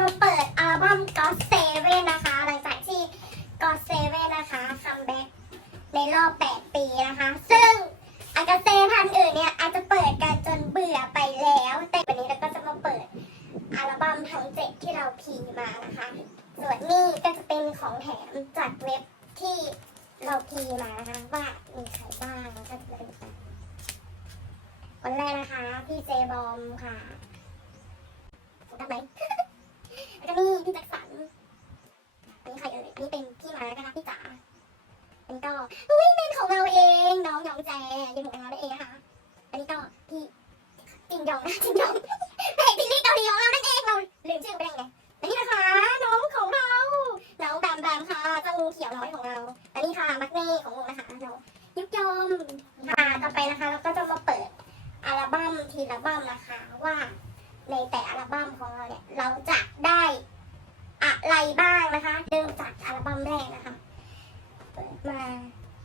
มาเปิดอัลบั้ม God Seven นะคะ หลังจากที่ God Seven นะคะคัมแบ็กในรอบ 8 ปีนะคะ ซึ่งอากาเซ่ท่านอื่นเนี่ยอาจจะเปิดกันจนเบื่อไปแล้ว แต่วันนี้เราก็จะมาเปิดอัลบั้มทั้ง 7 ที่เราพีมานะคะ ส่วนนี้ก็จะเป็นของแถมจากเว็บที่เราพีมานะคะว่ามีใครบ้างก็จะมาดูกันคนแรกนะคะ พี่เจบอมค่ะทำไหม แล้วก็นี่พี่แจ็คสันอันนี้ใครเอ่ยอันนี้เป็นพี่มาร์คนะคะพี่จ๋าอันนี้ก็อุ้ยเป็นของเราเองน้องยองแจยืนของเราได้เองนะคะอันนี้ก็พี่จินยองนะจินยองเพลงซีรีส์เกาหลีของเรานั่นเองเราลืมชื่อไปได้ไงอันนี้นะคะน้องของเราน้องแบมแบมค่ะเจ้างูเขียวน้อยของเรา อันนี้ค่ะมักเน่ของวงนะคะเรายุกยอมค่ะต่อไปนะคะเราก็จะมาเปิดอัลบั้มทีละบั้มนะคะว่าในแต่อัลบั้มของเราเนี่ยเราจะ อะไรบ้างนะคะ เริ่มจากอัลบั้มแรกนะคะ เปิดมา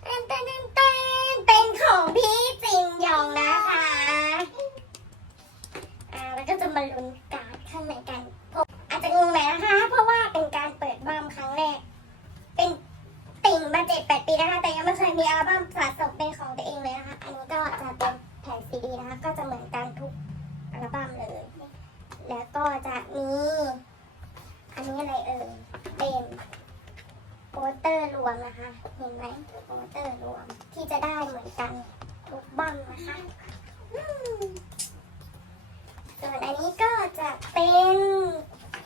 เต้นเต้นเต้นเต้นเป็นของพี่จินยองนะคะ อ่าแล้วก็จะมาลุ้นการ์ดข้างในกันผมอาจจะงงไหมนะคะ เพราะว่าเป็นการเปิดบั้มครั้งแรก เป็นติ่งมาเจ็ดแปดปีนะคะ แต่ยังไม่เคยมีอัลบั้มสะสมเป็นของตัวเองเลยนะคะ อันนี้ก็จะเป็นแผ่นซีดีนะคะ ก็จะเหมือนกันทุกอัลบั้มเลย แล้วก็จะมี อันนี้อะไรเอ่ย เป็นโปสเตอร์รวมนะคะ เห็นไหมโปสเต อรวมที่จะได้เหมือนกันทุกบั้มนะคะส่วนอันนี้ก็จะเป็น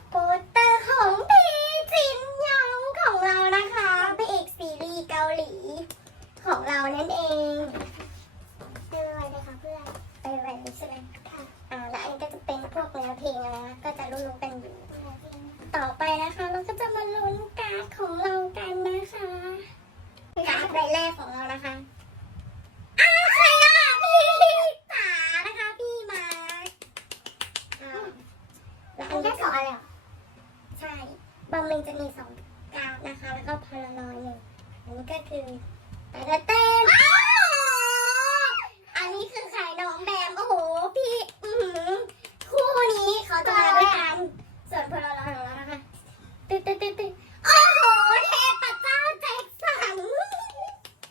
โปสเตอร์ของพี่จินยองของเรานะคะพระเอกซีรีส์เกาหลี ของเรานั่นเองไปไวเลยค่ะเพื่อนไปไวเลยใช่ไหมค่ะอ่าและอันนี้ก็จะเป็นพวกเนื้อเพลงนะคะก็จะรู้ๆกันอยู่ต่อไปนะคะ เราก็จะมาลุ้นการ์ดของเรากันนะคะ การ์ด ใบแรกของเรานะคะอ้าวใครอะพี่จ๋านะคะพี่มาร์คอ่าแล้วอันนี้สองอะไรอะใช่บอมเมงจะมีสองการ์ดนะคะ แล้วก็พลารอยด์หนึ่งอันนี้ก็คือแต่เต้นอ้าวอันนี้คือขายน้องแบมโอ้โห พี่อื้อหือคู่นี้เขาจะมาด้วยกัน ส่วนพลารอยด์ของเรานะคะตึ๊ดตึ๊ดตึ๊ดตึ๊ดโอ้โห เทพเจ้าแจ็คสัน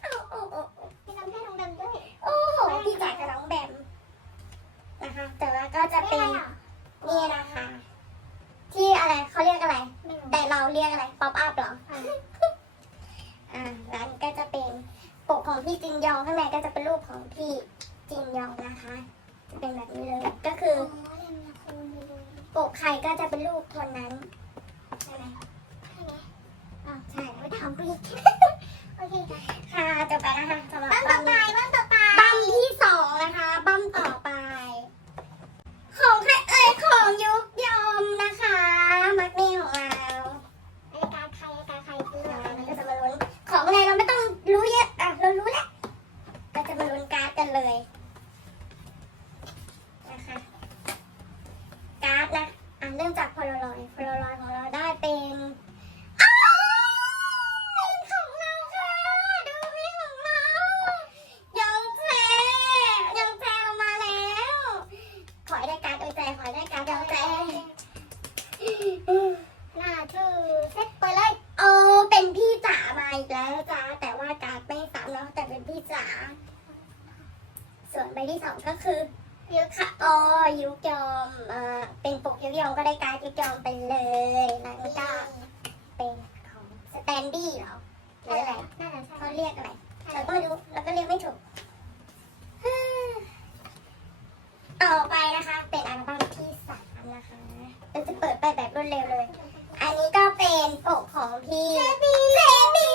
โอ้โหโอ้โหพี่ทำให้น้องแบมด้วย โอ้โห พี่แจ็คกับน้องแบมนะคะ แต่ว่าก็จะเป็นนี่นะคะ ที่อะไรเขาเรียกอะไร แต่เราเรียกอะไร ป๊อปอัพเหรอ อ่าแล้วอันนี้ก็จะเป็นปกของพี่จินยองข้างในก็จะเป็นรูป ของพี่จินยองนะคะจะเป็นแบบนี้เลยก็คือปกไข่ก็จะเป็นรูปคนนั้นใช่ไหมใช่ไหมอ๋อใช่ไม่ทำผิดโอเคค่ะจบไปนะคะสำหรับบัมต่อไปบัมต่อไปบัมที่สองนะคะบัมต่อไปของใคร เป็นพี่จ๋าส่วนใบที่สองก็คือยุคค่ะอ๋อยุคยอมเอ่อเป็นปกยุคยอมก็ได้การยุคยอมไปเลยแล้วก็เป็นของสแตนดี้เหรอหรืออะไรน่าจะใช่เขาเรียกอะไรเราก็ไม่รู้เราก็เรียกไม่ถูกฮ่าต่อไปนะคะ เป็นอัลบั้มที่สามนะคะเราจะเปิดไปแบบรวดเร็วเลย อันนี้ก็เป็นปกของพี่เจบีเจบี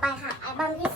ไปค่ะอัลบั้มที่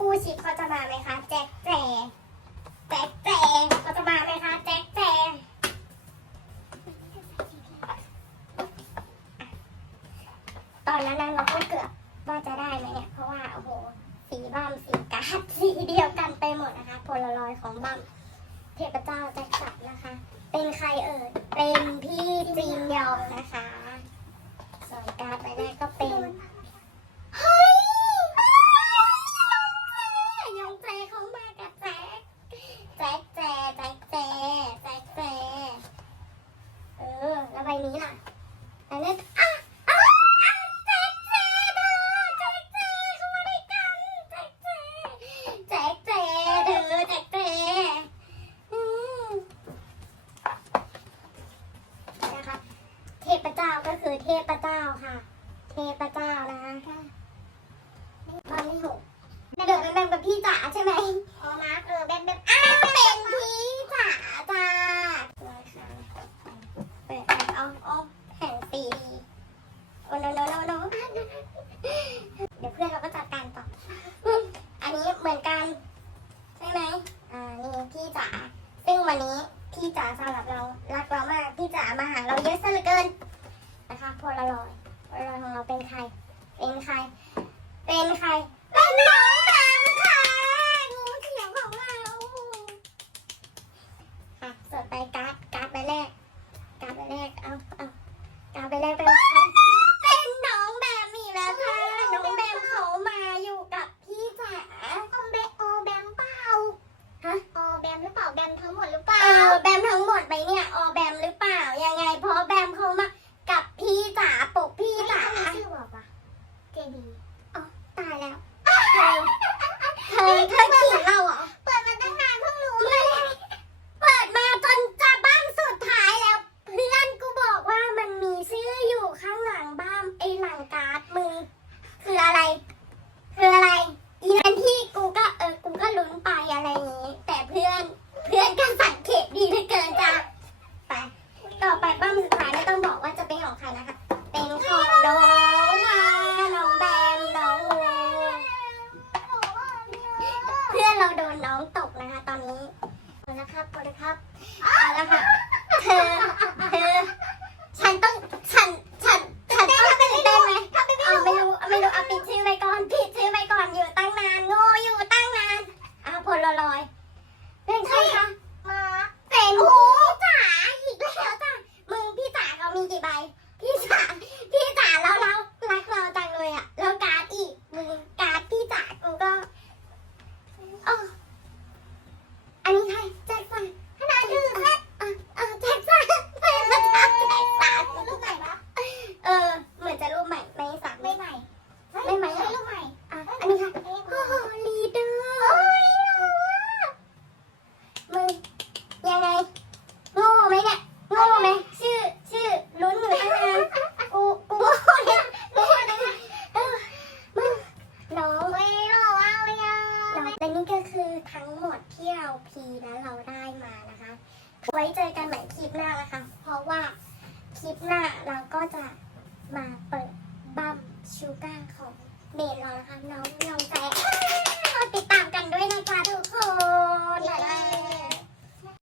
กูชิพเขาจะมาไหมคะ แจ็คแจงแจ็คแจงเขาจะมาไหมคะ แจ็คแจงตอนนั้นเราก็เกือบว่าจะได้ไหมเนี่ย เพราะว่าโอ้โห สีบัมสีกาดสีเดียวกันไปหมดนะคะพลารอยของบัมเทพเจ้าแจ็คสันนะคะ เป็นใครเอ่ย เป็นพี่จีนยองนะคะ ส่วนการ์ดใบแรกก็เป็น เทพเจ้า อนนี้กดแล้วครับกดแล้วครับเอาแล้วค่ะเธอเธอฉันต้องฉันฉันฉันได้องเป็นได้ไหมเอาไม่รู้เอาไม่รู้เอาปิดชื่อไปก่อนปิดชื่อไปก่อนอยู่ตั้งนานโง่อยู่ตั้งนานเอาพลลลอยเป็นใครคะมาเป็นหูจ๋าอีกแล้วจ้ะมึงพี่จ๋าเขามีกี่ใบพี่จ๋า และนี่ก็คือทั้งหมดที่เราพีและเราได้มานะคะ ไว้เจอกันใหม่คลิปหน้านะคะ เพราะว่าคลิปหน้าเราก็จะมาเปิดบัมชูการ์ของเมดเรานะคะน้องยองแจ๊ติดตามกันด้วยนะคะทุกคน